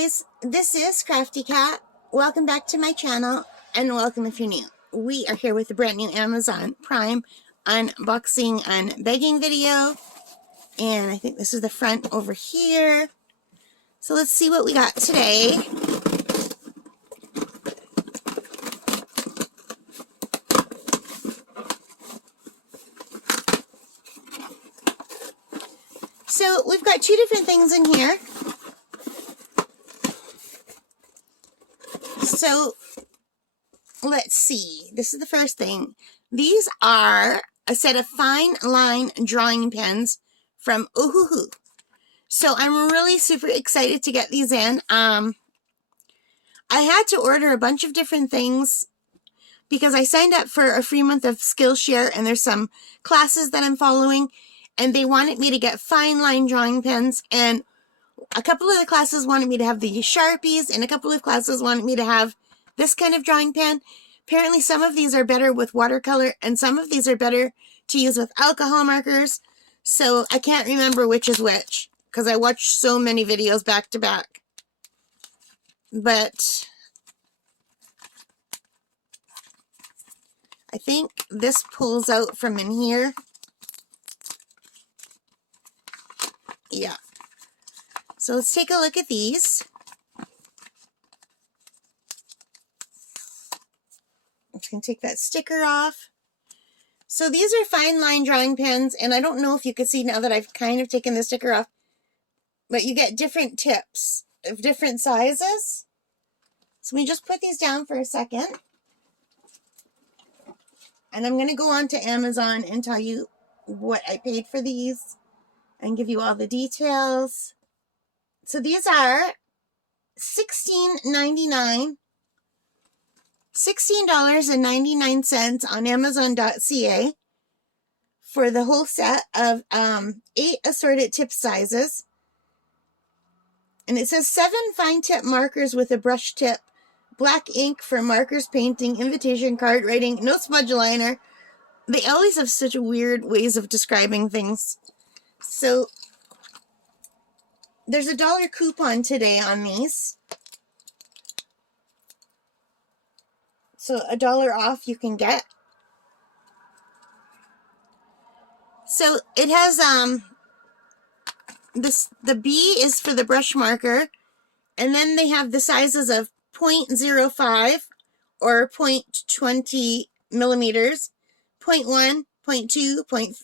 guys, this is Crafty Cat. Welcome back to my channel, and welcome if you're new. We are here with a brand new Amazon Prime unboxing and begging video, and I think this is the front over here. So let's see what we got today. So we've got two different things in here. So let's see. This is the first thing. These are a set of fine line drawing pens from Ohuhu. So I'm really super excited to get these in. I had to order a bunch of different things because I signed up for a free month of Skillshare, and there's some classes that I'm following, and they wanted me to get fine line drawing pens, and a couple of the classes wanted me to have the Sharpies, and a couple of classes wanted me to have this kind of drawing pen. Apparently some of these are better with watercolor, and some of these are better to use with alcohol markers. So I can't remember which is which, because I watched so many videos back to back. But I think this pulls out from in here. Yeah. So let's take a look at these. I'm just going to take that sticker off. So these are fine line drawing pens, and I don't know if you can see now that I've kind of taken the sticker off, but you get different tips of different sizes. So we just put these down for a second. And I'm going to go on to Amazon and tell you what I paid for these and give you all the details. So these are $16.99 on Amazon.ca for the whole set of 8 assorted tip sizes. And it says 7 fine tip markers with a brush tip, black ink for markers, painting, invitation card writing, no smudge liner. They always have such weird ways of describing things. So there's a $1 coupon today on these. So $1 off you can get. So it has the B is for the brush marker, and then they have the sizes of 0.05 or 0.20 millimeters, 0.1, 0.2, 0.3,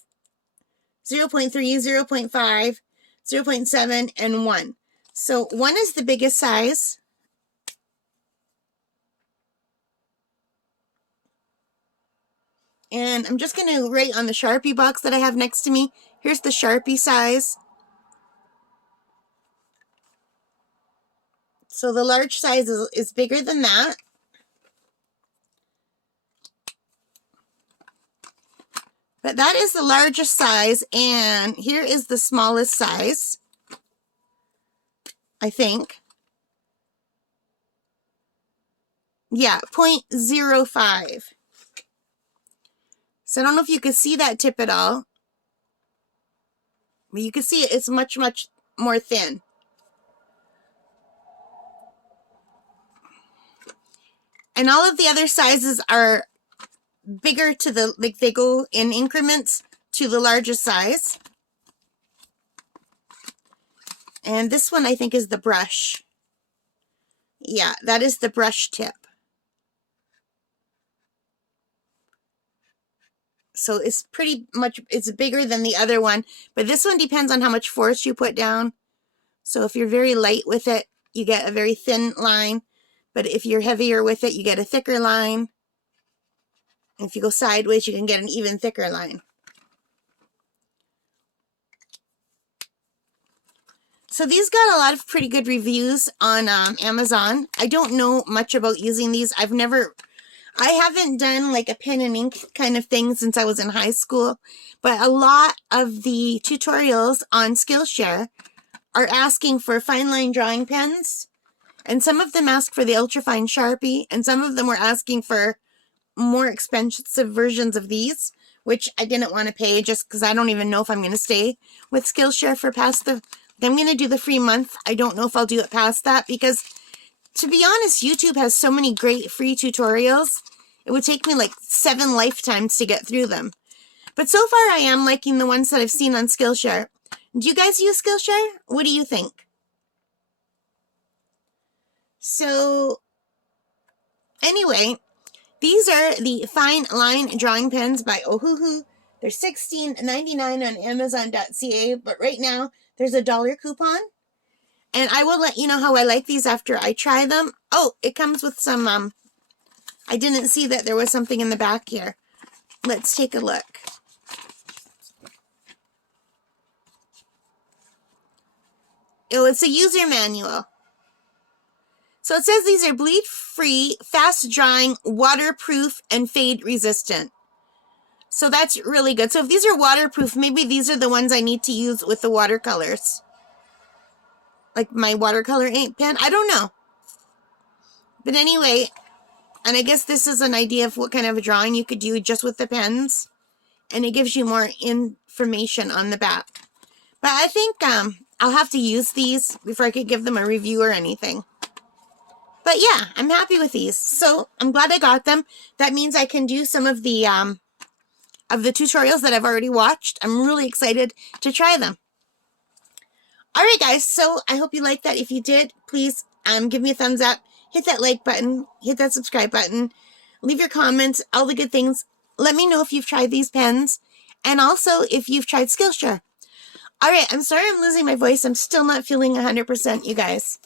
0.5, 0.7, and 1. So 1 is the biggest size. And I'm just going to write on the Sharpie box that I have next to me. Here's the Sharpie size. So the large size is bigger than that. But that is the largest size, and here is the smallest size, I think. Yeah, 0.05. So I don't know if you can see that tip at all, but you can see it's much, much more thin. And all of the other sizes are bigger to the, like they go in increments to the largest size. And this one I think is the brush. Yeah, that is the brush tip. So it's pretty much, it's bigger than the other one, but this one depends on how much force you put down. So if you're very light with it, you get a very thin line, but if you're heavier with it, you get a thicker line. And if you go sideways, you can get an even thicker line. So these got a lot of pretty good reviews on Amazon. I don't know much about using these. I haven't done like a pen and ink kind of thing since I was in high school, but a lot of the tutorials on Skillshare are asking for fine line drawing pens, and some of them ask for the ultrafine Sharpie, and some of them were asking for more expensive versions of these, which I didn't want to pay just because I don't even know if I'm going to stay with Skillshare for past the I'm going to do the free month. I don't know if I'll do it past that because, to be honest, YouTube has so many great free tutorials. It would take me like 7 lifetimes to get through them. But so far, I am liking the ones that I've seen on Skillshare. Do you guys use Skillshare? What do you think? So, anyway, these are the Fine Line Drawing Pens by Ohuhu. They're $16.99 on Amazon.ca, but right now, there's a $1 coupon. And I will let you know how I like these after I try them. Oh, it comes with some, I didn't see that there was something in the back here. Let's take a look. Oh, it's a user manual. So it says these are bleed-free, fast-drying, waterproof, and fade-resistant. So that's really good. So if these are waterproof, maybe these are the ones I need to use with the watercolors. Like my watercolor ink pen. I don't know. But anyway, and I guess this is an idea of what kind of a drawing you could do just with the pens. And it gives you more information on the back. But I think I'll have to use these before I could give them a review or anything. But yeah, I'm happy with these. So I'm glad I got them. That means I can do some of the tutorials that I've already watched. I'm really excited to try them. Alright guys, so I hope you liked that. If you did, please give me a thumbs up. Hit that like button. Hit that subscribe button. Leave your comments. All the good things. Let me know if you've tried these pens. And also if you've tried Skillshare. Alright, I'm sorry I'm losing my voice. I'm still not feeling 100%, you guys.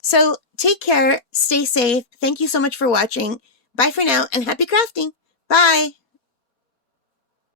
So take care. Stay safe. Thank you so much for watching. Bye for now and happy crafting. Bye.